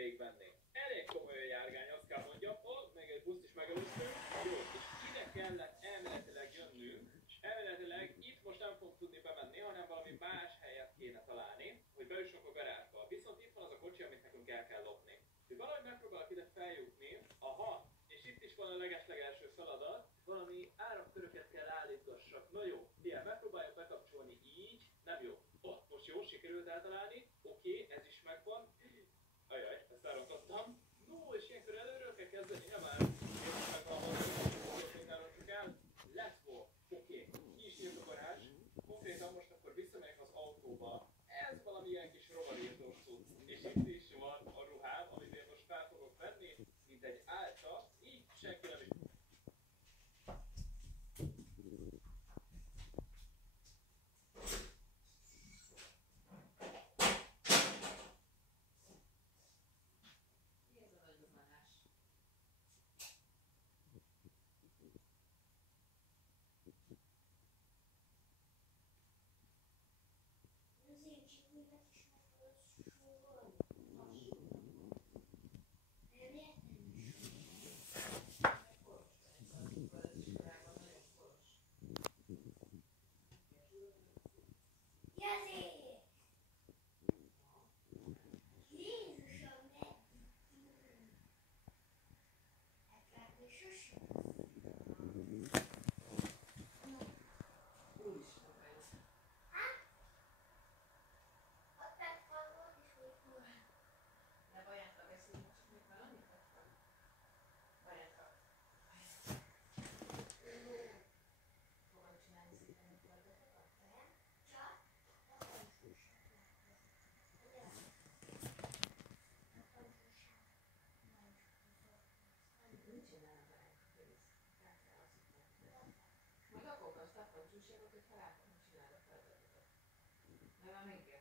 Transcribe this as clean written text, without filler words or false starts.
végigvenni. Elég komoly a járgány, azt kell mondjam. Ó, még egy buszt is megelőztünk. Jó, és ide kellett elméletileg jönnünk. Elméletileg itt most nem fogunk tudni bemenni, hanem valami más helyet kéne találni, hogy beüssünk a garázsba. Viszont itt van az a kocsi, amit nekünk el kell lopni. Úgyhogy valahogy megpróbálok ide feljutni. Aha, és itt is van a legeslegelső feladat. Valami áramköröket kell állítgassak. Na jó, ilyen megpróbáljuk bekapcsolni így. Nem jó. Ott, most jó, sikerült eltalálni. Oké, ez is megvan. Ajaj, ezt elrontottam. No, és ilyenkor előről kell kezdeni, nem már. Én megvan, hogy elrontjuk el. Let's go. Oké, ki is írt a garázs. Konkrétan most akkor visszamegyek az autóba. Ez valamilyen kis rovarírtós cucc. És itt is van a ruhám, amit én most fel fogok venni, mint egy álca. Így senki nem is... Hogy ha látom, hogy csinálod a feladatokat. Mert már megkérdeztem.